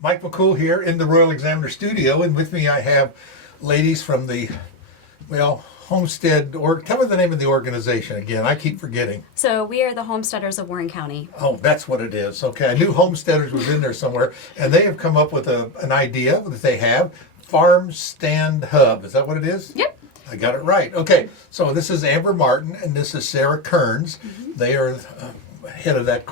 Mike McCool here in the Royal Examiner studio, and with me I have ladies from the, Homestead, or tell me the name of the organization again. I keep forgetting. So we are the Homesteaders of Warren County. Oh, that's what it is. Okay, I knew Homesteaders was in there somewhere, and they have come up with an idea that they have, Farm Stand Hub. Is that what it is? Yep. I got it right. Okay, so this is Amber Martin and this is Sarah Kerns. Mm-hmm. They are head of that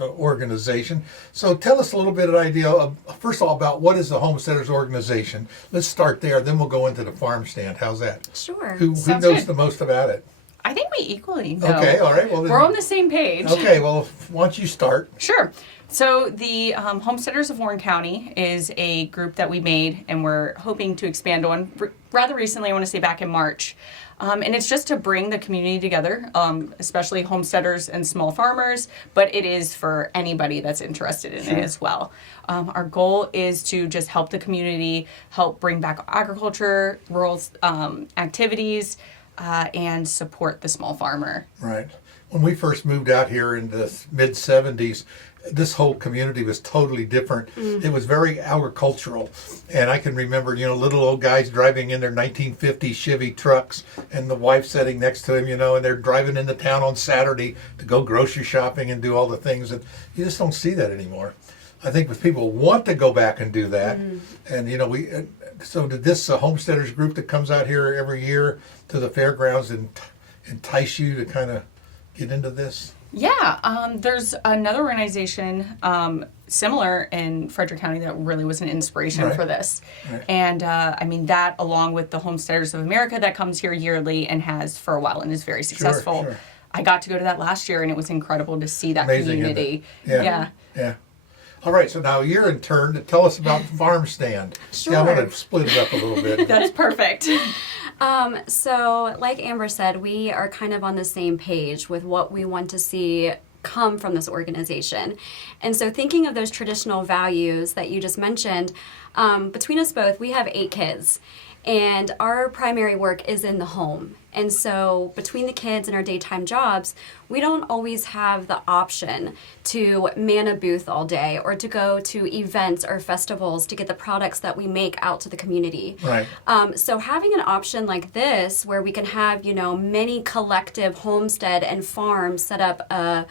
organization. So tell us a little bit of an idea of, first of all, about what is the Homesteaders organization. Let's start there, then we'll go into the farm stand. How's that? Sure. Who knows good. the most about it? I think we equally know. Okay, all right. Well, then, we're on the same page. Okay, well, why don't you start? Sure. So the Homesteaders of Warren County is a group that we made, and we're hoping to expand on rather recently. I want to say back in March. And it's just to bring the community together, especially homesteaders and small farmers, but it is for anybody that's interested in it as well. Our goal is to just help the community, help bring back agriculture, rural activities, and support the small farmer. Right. When we first moved out here in the mid-'70s, this whole community was totally different. Mm. It was very agricultural. And I can remember, little old guys driving in their 1950 Chevy trucks and the wife sitting next to him, and they're driving into town on Saturday to go grocery shopping and do all the things. And you just don't see that anymore. I think if people want to go back and do that, and so did this homesteaders group that comes out here every year to the fairgrounds and entice you to kind of get into this? Yeah, there's another organization similar in Frederick County that really was an inspiration for this. Right. And that along with the Homesteaders of America that comes here yearly and has for a while and is very successful. Sure. I got to go to that last year and it was incredible to see that community. Yeah. All right, so now you're in turn to tell us about the farm stand. Sure. Yeah, I want to split it up a little bit. That's perfect. So like Amber said, we are kind of on the same page with what we want to see come from this organization. And so thinking of those traditional values that you just mentioned, between us both, we have 8 kids. And our primary work is in the home. And so between the kids and our daytime jobs, we don't always have the option to man a booth all day or to go to events or festivals to get the products that we make out to the community. Right. So having an option like this where we can have, many collective homestead and farms set up a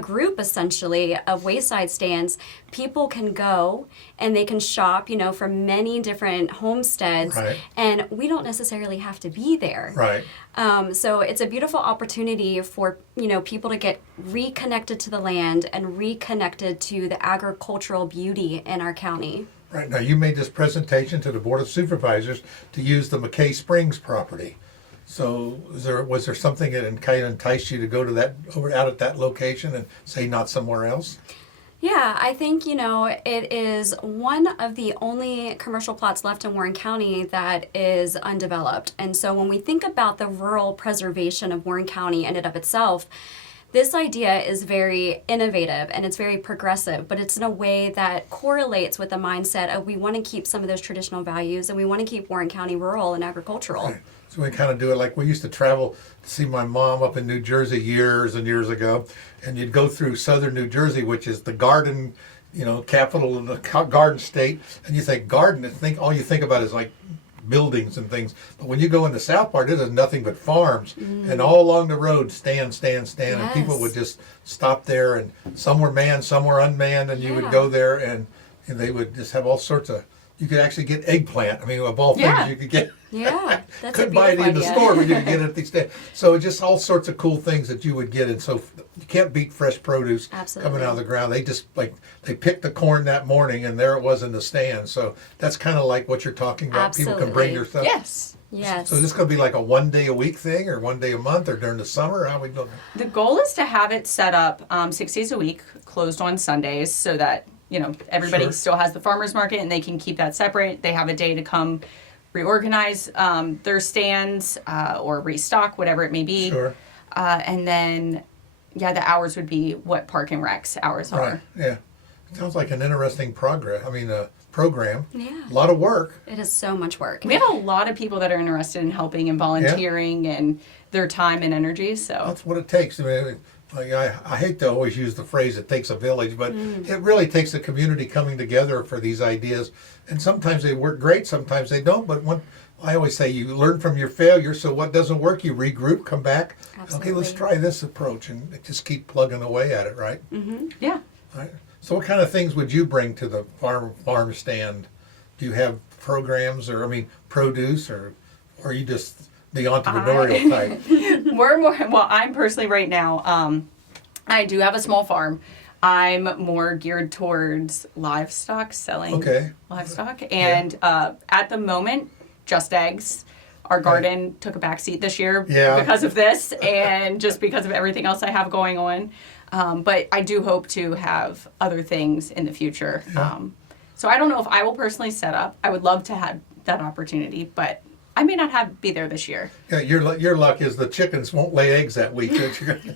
group essentially of wayside stands, people can go and they can shop, from many different homesteads. Right. And we don't necessarily have to be there. Right. So it's a beautiful opportunity for, people to get reconnected to the land and reconnected to the agricultural beauty in our county. Right. Now, you made this presentation to the Board of Supervisors to use the McKay Springs property. So was there something that kind of enticed you to go to that, out at that location and say not somewhere else? Yeah, I think, it is one of the only commercial plots left in Warren County that is undeveloped. And so when we think about the rural preservation of Warren County in and of itself, this idea is very innovative and it's very progressive, but it's in a way that correlates with the mindset of we want to keep some of those traditional values and we want to keep Warren County rural and agricultural. Right. So we kind of do it like we used to travel to see my mom up in New Jersey years and years ago, and you'd go through southern New Jersey, which is the garden, capital of the garden state, and you think garden, all you think about is like buildings and things. But when you go in the south part, it is nothing but farms, and all along the road, stand, Yes. and people would just stop there, and some were manned, some were unmanned, and you would go there, and they would just have all sorts of. You could actually get eggplant. I mean, of all things you could get. Yeah, that's couldn't buy it in the store, but you could get it at these days. So just all sorts of cool things that you would get, and so you can't beat fresh produce coming out of the ground. They just they picked the corn that morning, and there it was in the stand. So that's kind of like what you're talking about. Absolutely. People can bring their stuff. Yes. So this is going to be like a 1 day a week thing, or 1 day a month, or during the summer. How are we doing? The goal is to have it set up 6 days a week, closed on Sundays, so that everybody still has the farmers market and they can keep that separate. They have a day to come reorganize their stands or restock, whatever it may be. Sure. And then, the hours would be what Park and Rec's hours are. Right. Yeah. Sounds like an interesting program. Yeah. A lot of work. It is so much work. We have a lot of people that are interested in helping and volunteering and their time and energy. So that's what it takes. I mean, I hate to always use the phrase "it takes a village," but it really takes a community coming together for these ideas. And sometimes they work great, sometimes they don't. But I always say you learn from your failures. So what doesn't work, you regroup, come back. Absolutely. Okay, let's try this approach, and just keep plugging away at it, right? Yeah. Right. So what kind of things would you bring to the farm stand? Do you have programs, or produce, or are you just the entrepreneurial type? We're more, well, I'm personally right now, I do have a small farm. I'm more geared towards livestock, selling livestock. And at the moment, just eggs. Our garden took a backseat this year because of this and just because of everything else I have going on. But I do hope to have other things in the future. Yeah. So I don't know if I will personally set up. I would love to have that opportunity, but I may not be there this year. Yeah, your luck is the chickens won't lay eggs that week.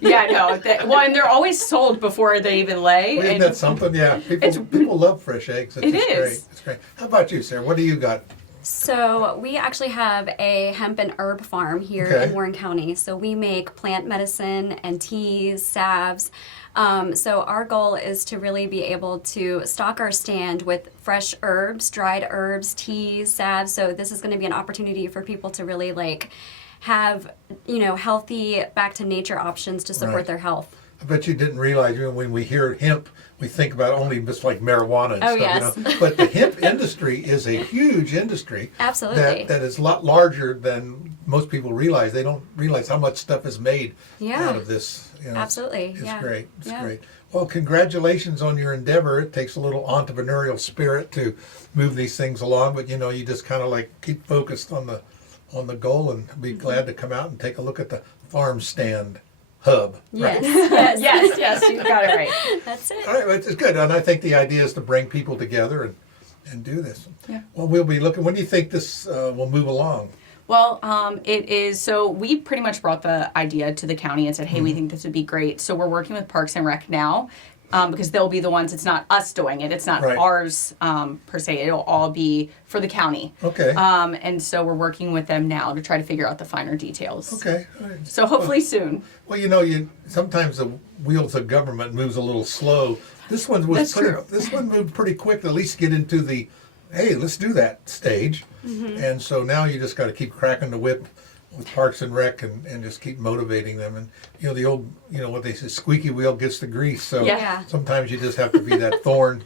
Yeah, no. Well, and they're always sold before they even lay. Well, isn't that something? Yeah, people love fresh eggs. It's is. Great. It's great. How about you, Sarah? What do you got? So we actually have a hemp and herb farm here in Warren County. So we make plant medicine and teas, salves. So our goal is to really be able to stock our stand with fresh herbs, dried herbs, teas, salves. So this is going to be an opportunity for people to really have, healthy back to nature options to support their health. I bet you didn't realize when we hear hemp, we think about only just like marijuana and stuff. Yes. But the hemp industry is a huge industry. Absolutely. That is a lot larger than most people realize. They don't realize how much stuff is made out of this. Absolutely. It's great. It's great. Well, congratulations on your endeavor. It takes a little entrepreneurial spirit to move these things along, but you just kind of keep focused on the goal, and be glad to come out and take a look at the farm stand hub. Yes. Right? Yes, you got it right. That's it. All right, it's good, and I think the idea is to bring people together and do this. Yeah. Well, we'll be looking. When do you think this will move along? Well, it is, so we pretty much brought the idea to the county and said, hey, we think this would be great. So we're working with Parks and Rec now, because they'll be the ones, it's not us doing it, it's not ours per se, it'll all be for the county. Okay. And so we're working with them now to try to figure out the finer details. Okay. All right. So hopefully soon. Well, sometimes the wheels of government moves a little slow. This one moved pretty quick to at least get into the, hey, let's do that stage. And so now you just got to keep cracking the whip with Parks and Rec and just keep motivating them. And the old, what they say, squeaky wheel gets the grease. So sometimes you just have to be that thorn,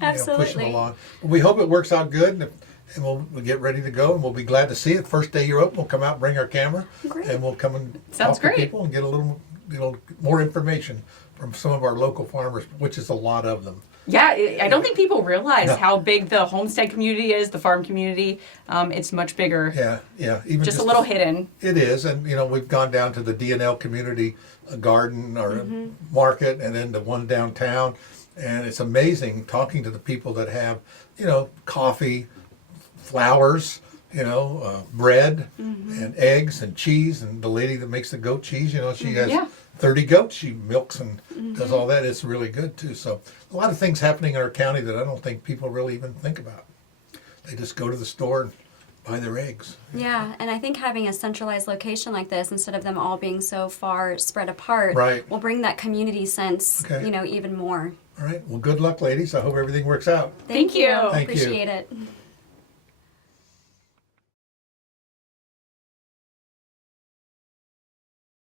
Absolutely. push them along. But we hope it works out good, and we'll get ready to go, and we'll be glad to see it. First day you're open, we'll come out, bring our camera, and we'll come and talk to people and get a little more information from some of our local farmers, which is a lot of them. Yeah, I don't think people realize how big the homestead community is, the farm community. It's much bigger. Yeah. Even just a little hidden. It is, and we've gone down to the D&L community garden or market, and then the one downtown, and it's amazing talking to the people that have, coffee, flowers, bread, and eggs and cheese, and the lady that makes the goat cheese, she has 30 goats she milks and does all that. It's really good too. So a lot of things happening in our county that I don't think people really even think about. They just go to the store and buy their eggs. Yeah, and I think having a centralized location like this, instead of them all being so far spread apart, will bring that community sense, even more. All right. Well, good luck, ladies. I hope everything works out. Thank you. Thank you. Appreciate it.